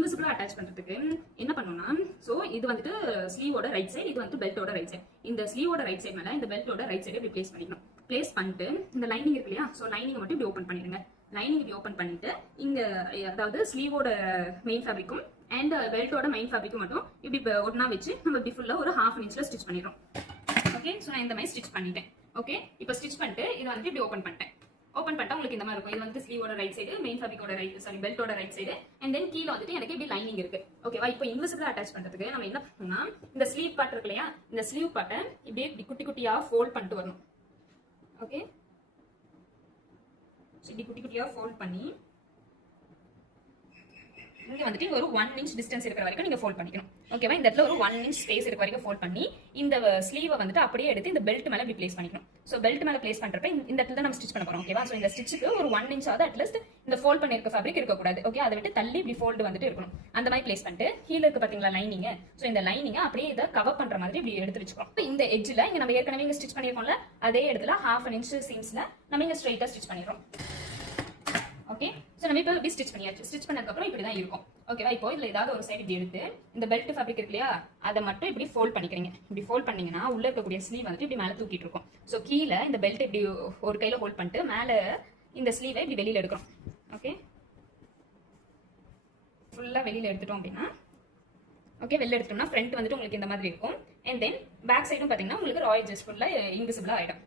இன்விசிபிளா attach பண்றதுக்கு என்ன பண்ணணும்னா, சோ இது வந்துட்டு ஸ்லீவோட ரைட் சைடு, இது வந்து பெல்ட்டோட ரைட் சைடு. இந்த ஸ்லீவோட ரைட் சைடு மேல இந்த பெல்ட்டோட ரைட் சைடு இப்படி பிளேஸ் பண்ணிக்கணும். பிளேஸ் பண்ணிட்டு இந்த லைனிங் இருக்கு இல்லையா, சோ லைனிங் மட்டும் இப்படி ஓபன் பண்ணிடுங்க. லைனிங் இப்படி ஓபன் பண்ணிட்டு இங்க அதாவது ஸ்லீவோட மெயின் ஃபேப்ரிக்கும் அண்ட் பெல்ட்டோட மெயின் ஃபேப்ரிக்கும் மட்டும் இப்படி ஒண்ணா வச்சு நம்ம இப்படி ஃபுல்லா ஒரு 1/2 இன்ச்ல ஸ்டிச் பண்ணிடுறோம். ஓகே, சோ நான் இந்த மாதிரி ஸ்டிச் பண்ணிட்டேன். ஓகே, இப்போ ஸ்டிச் பண்ணிட்டு இதை வந்து இப்படி ஓபன் பண்ணிட்டேன். ஓபன் பண்ணிட்டா உங்களுக்கு இந்த மாதிரி இருக்கும். இது வந்து ஸ்லீவோட ரைட் சைடு, மெயின் ஃபேப்ரிக்கோட பெல்ட்டோட ரைட் சைடு, அண்ட் தென் கீழ வந்துட்டு எனக்கு இப்படி லைனிங் இருக்கு. ஓகேவா? இப்போ இன்விசிபிளா அட்டாச் பண்றதுக்கு நம்ம என்ன பண்ணணும்னா, இந்த ஸ்லீவ் பார்ட் இருக்கு இல்லையா, இந்த ஸ்லீவ் பார்ட்டை இப்படி குட்டி குட்டியா ஃபோல்ட் பண்ணிட்டு வரணும். ஓகே, இப்படி குட்டி குட்டியா ஃபோல்ட் பண்ணி இங்க வந்துட்டு ஒரு 1 இன்ச் டிஸ்டன்ஸ் இருக்கிற வரைக்கும் நீங்க ஃபோல்ட் பண்ணிக்கணும். ஓகேவா? இந்த இடத்துல ஒரு 1 இன்ச் ஸ்பேஸ் இருக்கிற வரைக்கும் ஃபோல்ட் பண்ணி இந்த ஸ்லீவை வந்துட்டு அப்படியே எடுத்து இந்த பெல்ட் மேல இப்படி பிளேஸ் பண்ணிக்கணும். சோ பெல்ட் மேல பிளேஸ் பண்றப்ப இந்த இடத்துல நம்ம ஸ்டிச் பண்ண போறோம். ஓகேவா? சோ இந்த ஸ்டிச்சுக்கு ஒரு 1 இன்ச் ஆகுது அட்லீஸ்ட் இந்த ஃபோல்ட் பண்ணிருக்க ஃபேப்ரிக் இருக்க கூடாது. ஓகே, அதை விட்டு தள்ளி இப்படி ஃபோல்ட் வந்துட்டு இருக்கணும். அந்த மாதிரி பிளேஸ் பண்ணிட்டு கீழ இருக்கு பாத்தீங்களா லைனிங், சோ இந்த லைனிங் அப்படியே இதை கவர் பண்ற மாதிரி இப்படி எடுத்து வச்சுக்கோம். இந்த எட்ஜ்ல இங்க நம்ம ஏற்கனவே இங்க ஸ்டிச் பண்ணிருக்கோம்ல, அதே இடத்துல 1/2 இன்ச் சீம்ஸ்ல நம்ம இங்க ஸ்ட்ரைட்டா ஸ்டிச் பண்ணிடுறோம். ஓகே, சோ நம்ம இப்போ இப்படி ஸ்டிச் பண்ணியாச்சு. ஸ்டிச் பண்ணதுக்கு அப்புறம் இப்படி தான் இருக்கும். ஓகேவா? இப்போ இதுல ஏதாவது ஒரு சைடு இப்படி எடுத்து இந்த பெல்ட் ஃபேப்ரிக் இருக்கு இல்லையா, அதை மட்டும் இப்படி ஃபோல்ட் பண்ணிக்கிறீங்க. இப்படி ஃபோல்ட் பண்ணீங்கன்னா உள்ள இருக்கக்கூடிய ஸ்லீவ் வந்துட்டு இப்படி மேல தூக்கிட்டு இருக்கும். சோ கீழே இந்த பெல்ட் இப்படி ஒரு கையில ஹோல்ட் பண்ணிட்டு மேல இந்த ஸ்லீவை இப்படி வெளியில எடுக்கணும். ஓகே, ஃபுல்லா வெளியில எடுத்துட்டோம் அப்படின்னா, ஓகே, வெளில எடுத்துட்டோம்னா ஃப்ரண்ட் வந்துட்டு உங்களுக்கு இந்த மாதிரி இருக்கும். அண்ட் தென் பேக் சைடும் பாத்தீங்கன்னா உங்களுக்கு ரா எட்ஜஸ் ஃபுல்லா இன்விசிபிளா ஆயிடும்.